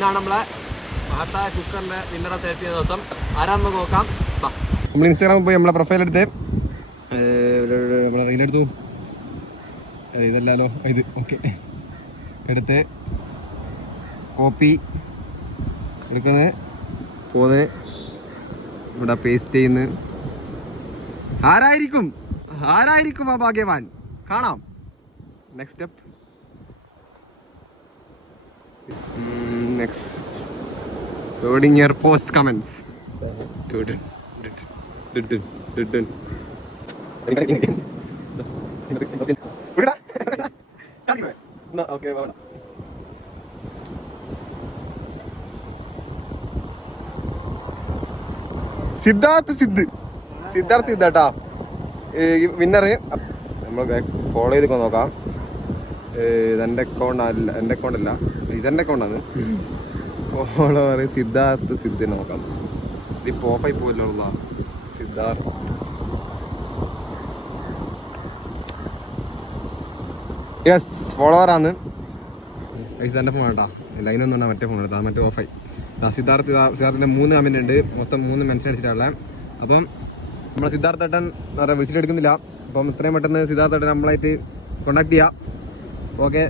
ഇന്നാണ് നമ്മളെ മഹത്തായ കുക്കറിന്റെ വിന്നറെ സെലക്ട് ചെയ്യുന്ന ദിവസം. ആരാന്ന് നോക്കാം. നമ്മൾ ഇൻസ്റ്റാഗ്രാമിൽ പോയി നമ്മളെ പ്രൊഫൈൽ എടുത്ത് നമ്മളെ റീലെടുത്തു. ഇതല്ലാലോ ഇത്. ഓക്കെ, എടുത്ത് കോപ്പി എടുക്കുന്നത് പോന്ന് ഇവിടെ പേസ്റ്റ് ചെയ്യുന്നു. ആരായിരിക്കും ആ ഭാഗ്യവാൻ? കാണാം. Next step. Next loading your post comments. Siddharth സിദ്ധാട്ടാ വിന്നറ്. നമ്മൾ ഫോളോ ചെയ്ത് നോക്കാം. ഇതെൻ്റെ അക്കൗണ്ട് അല്ല, എൻ്റെ അക്കൗണ്ട് അല്ല, ഇതെൻ്റെ അക്കൗണ്ടാണ്. ഫോളോവർ സിദ്ധാർത്ഥ് സിദ്ധ് നോക്കാം. ഇതിപ്പോൾ ഓഫായി പോയല്ലോ സിദ്ധാർത്ഥ്. യെസ്, ഫോളോവറാണ്. എൻ്റെ ഫോൺ കേട്ടോ, ലൈനൊന്നും തന്നെ മറ്റേ ഫോൺ എടുത്താൽ മറ്റേ ഓഫായി. സിദ്ധാർത്ഥിൻ്റെ 3 കമന്റ് ഉണ്ട്, മൊത്തം 3 മെൻഷൻ അടിച്ചിട്ടുള്ള. അപ്പം നമ്മളെ സിദ്ധാർത്ഥേട്ടൻ വിളിച്ചിട്ട് എടുക്കുന്നില്ല. അപ്പം ഇത്രയും പെട്ടെന്ന് സിദ്ധാർത്ഥേട്ടൻ നമ്മളായിട്ട് കോണ്ടാക്ട് ചെയ്യാം. ഓക്കെ.